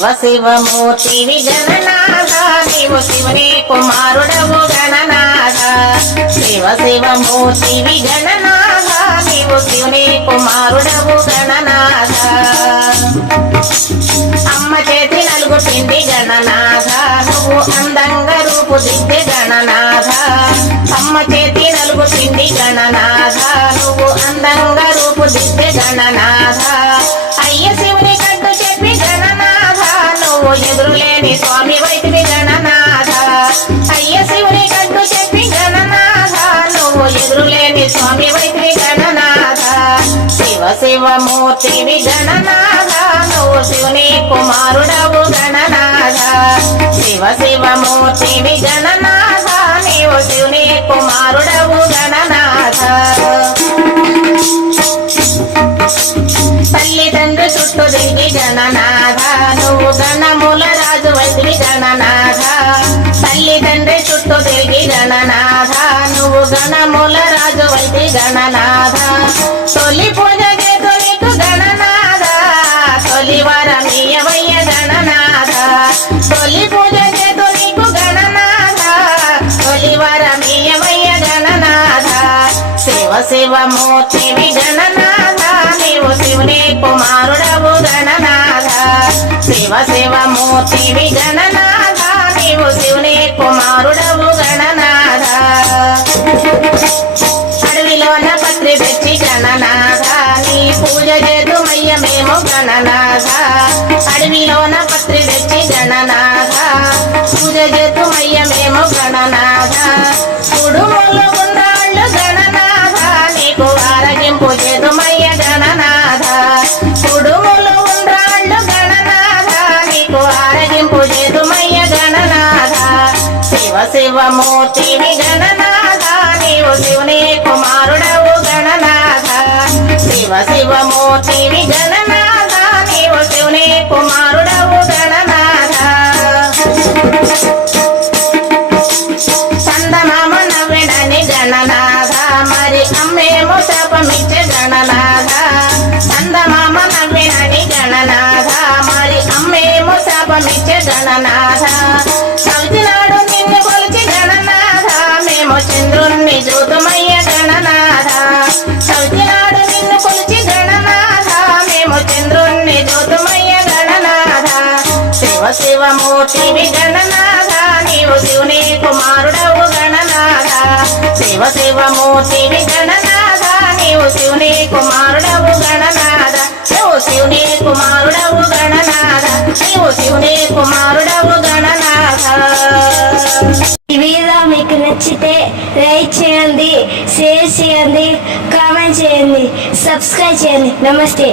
శివ శివమూర్తివి గణనాథ నీవు శివుని కుమారుడవు గణనాథ శివ శివమూర్తివి గణనాథ నీవు శివుని కుమారుడవు గణనాథ అమ్మ చేతి నలుగు పిండి గణనాథ నువ్వు అందంగా రూపుదిద్దే గణనాథ అమ్మ చేతి నలుగు పిండి గణనాథ నువ్వు అందంగా రూపుదిద్దే గణనాథ అయ్య శివుని కట్టు చెప్పి గణనాథ నువ్వు ఎదురులేని స్వామి వైతివి గణనాథ అయ్య శివుని కట్టు చెప్పి గణనాథ నువ్వు ఎదురులేని స్వామి వైతివి గణనాథ శివ శివమూర్తివి గణనాథ నువ్వు శివుని కుమారుడవు గణనాథ శివ శివమూర్తివి గణనాథ నీవు శివుని కుమారుడవు గణనాథ తల్లిదండ్రు చుట్టూ తిరిగి గణనాథ నువ్వు గణముల రాజు వైతివి గణనాథ తల్లిదండ్రి చుట్టూ తిరిగి గణనాథ నువ్వు గణముల రాజు వైతి గణనాథ తొలి పూజ చేతు నీకు గణనాథ తొలి వరమీయవయ్య గణనాథ తొలి పూజ చేతు నీకు గణనాథ తొలి వరమీయవయ్య గణనాథ శివ శివమూర్తివి గణనాథ నీవు శివుని కుమారుడవు గణనాథ శివ శివమూర్తివి గణనాథ నీవు శివుని కుమారుడవు గణనాథ అడవిలోన పత్రి తెచ్చి గణనాథ నీ పూజ చేతుమయ్య మేము గణనాథ అడవిలోన పత్రి తెచ్చి గణనాథ పూజ చేతుమయ్య మేము గణనాథ కుడుములు ఉన్నాళ్ళు గణనాథ నీకు ఆరగింపు చేతుమయ్య గణనాథ కుడుములు ఉండ్రాళ్ళు గణనాథ నీకు ఆరగింపు చేతుమయ్య గణనాథ శివ శివమూర్తివి గణనాథ నీవు శివుని కుమారుడవు గణనాథ శివ శివమూర్తివి గణనాథ నీవు శివుని కుమారుడవు గణనాథ చందమామ నవ్వినని గణనాథ మరి అమ్మేమో శాపమిచ్చే గణనాథ చందమామ నవ్వినని గణనాథ మరి అమ్మేమో శాపమిచ్చే గణనాథ చవితినాడు నిన్ను కొలిచి గణనాథ మేము చంద్రుణ్ణి చూతుమయ్య గణనాథ చవితినాడు నిన్ను కొలిచి గణనాథ మేము చంద్రుణ్ణి చూతుమయ్య గణనాథ శివ శివమూర్తివి గణనాథ నీవు శివుని కుమారుడవు గణనాథ శివ శివమూర్తివి గణనాథ నీవు శివుని కుమారుడవు గణనాథ నువ్వు శివుని కుమారుడవు గణనాథ నీవు శివుని కుమారుడవు గణనాథ. ఈ వీడియో మీకు నచ్చితే లైక్ చేయండి, షేర్ చేయండి, కామెంట్ చేయండి, సబ్స్క్రైబ్ చేయండి. నమస్తే.